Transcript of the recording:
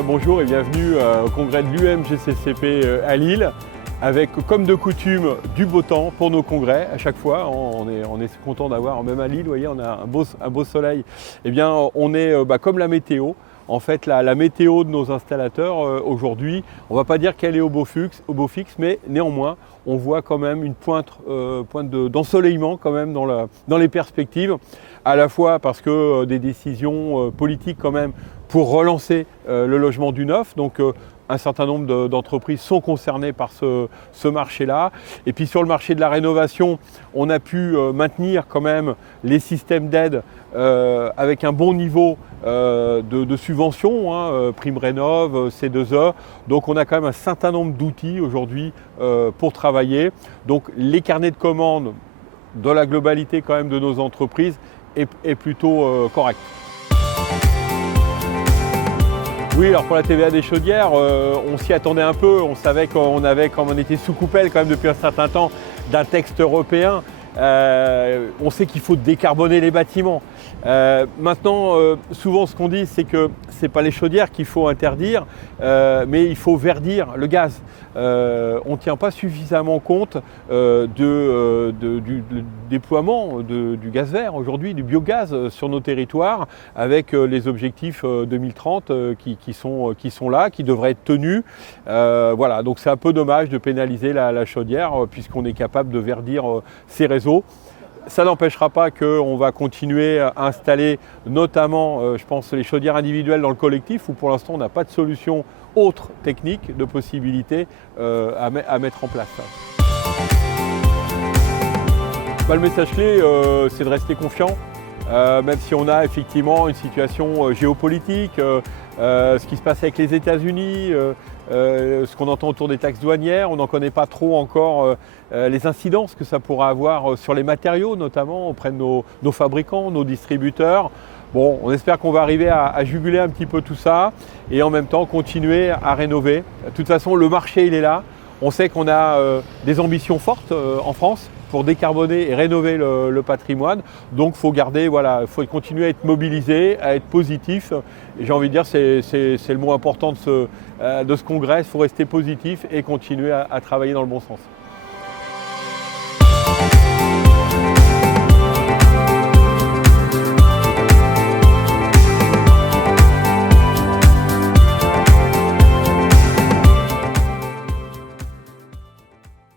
bien bonjour et bienvenue au congrès de l'UMGCCP à Lille, avec comme de coutume du beau temps pour nos congrès à chaque fois. On est content d'avoir, même à Lille, vous voyez, on a un beau soleil. Eh bien, on est comme la météo. En fait, la météo de nos installateurs aujourd'hui, on ne va pas dire qu'elle est au beau fixe, mais néanmoins, on voit quand même une pointe d'ensoleillement quand même dans les perspectives, à la fois parce que des décisions politiques quand même pour relancer le logement du neuf. Donc, un certain nombre d'entreprises sont concernées par ce marché-là. Et puis sur le marché de la rénovation, on a pu maintenir quand même les systèmes d'aide avec un bon niveau de subventions, Prime Rénov, C2E. Donc on a quand même un certain nombre d'outils aujourd'hui pour travailler. Donc les carnets de commandes de la globalité quand même de nos entreprises est plutôt correct. Oui, alors pour la TVA des chaudières, on s'y attendait un peu. On savait qu'on était sous coupelle quand même depuis un certain temps d'un texte européen. On sait qu'il faut décarboner les bâtiments. Maintenant, souvent ce qu'on dit, c'est que ce n'est pas les chaudières qu'il faut interdire, mais il faut verdir le gaz. On ne tient pas suffisamment compte du déploiement du gaz vert aujourd'hui, du biogaz sur nos territoires, avec les objectifs 2030 qui sont là, qui devraient être tenus. Voilà, donc c'est un peu dommage de pénaliser la chaudière puisqu'on est capable de verdir ces réseaux. Ça n'empêchera pas qu'on va continuer à installer notamment, je pense, les chaudières individuelles dans le collectif où pour l'instant on n'a pas de solution autre technique de possibilité à mettre en place. Le message clé, c'est de rester confiant, même si on a effectivement une situation géopolitique, ce qui se passe avec les États-Unis, ce qu'on entend autour des taxes douanières, on n'en connaît pas trop encore les incidences que ça pourra avoir sur les matériaux, notamment auprès de nos fabricants, nos distributeurs. Bon, on espère qu'on va arriver à juguler un petit peu tout ça et en même temps continuer à rénover. De toute façon, le marché, il est là. On sait qu'on a des ambitions fortes en France pour décarboner et rénover le patrimoine. Donc, il faut continuer à être mobilisé, à être positif. Et j'ai envie de dire, c'est le mot important de ce congrès. Il faut rester positif et continuer à travailler dans le bon sens.